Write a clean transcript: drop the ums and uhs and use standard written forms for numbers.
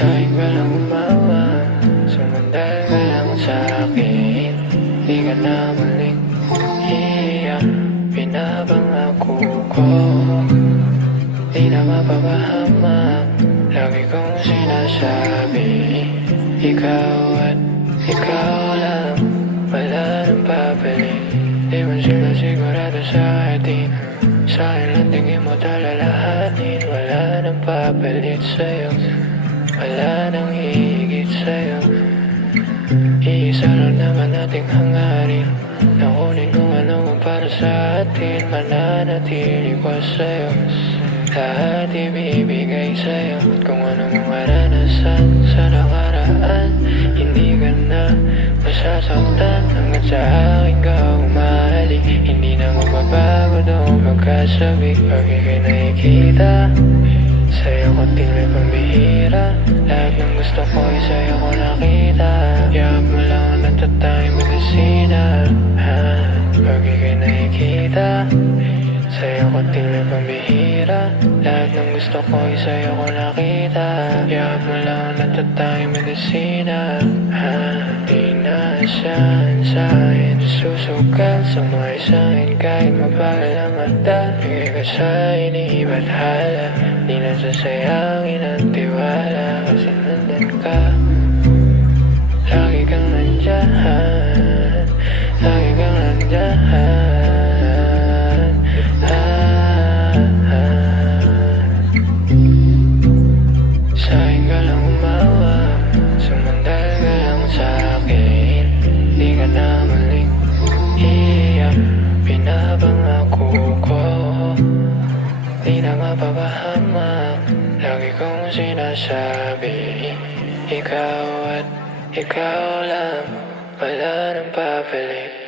Sa'kin ka lang umawa, sumandal ka lang sa'kin. Di ka na muling iiyak, pinapangako ko. Di na mapapahama, lagi kong sinasabi. Ikaw at ikaw lang, wala nang papalit. Di man sila sigurado sa atin, sa'kin lang tingin mo talalahanin. Wala nang papalit sa'yo, wala nang higit sa'yo. Iisa lang naman nating hangarin, nakunin kung ano ang para sa atin. Mananatili ko sa'yo, lahat ibibigay sa'yo. Kung ano mong maranasan sa nakaraan, hindi ka na masasaktan. Hanggang sa akin ka umahalik, hindi na magbabago doon magkasabik. Pag ika'y nakikita, sa'yo konting may pambihira. Lahat ng gusto ko ay sa'yo ko nakita. Yakap mo lang ang natatanging medisina. Pag ika'y nakikita, sa'yo konting may pambihira. Lahat ng gusto ko ay sa'yo ko nakita. Yakap mo lang ang natatanging medisina. Di na saan sa'kin susugal, sumay sa'kin kahit mabagal ang mata. Bigay ka sa'kin iba't hala, di na sasayangin ang tiwala. Kasi nandun ka, lagi kang nandyan, lagi kang nandyan. Sa'kin ka lang umawa, sumandal ka lang sa'kin. Di ka na muling iiyak, pinapangako ko. Di na mapapahama, lagi kong sinasabi. Ikaw at ikaw lang, wala nang papalit.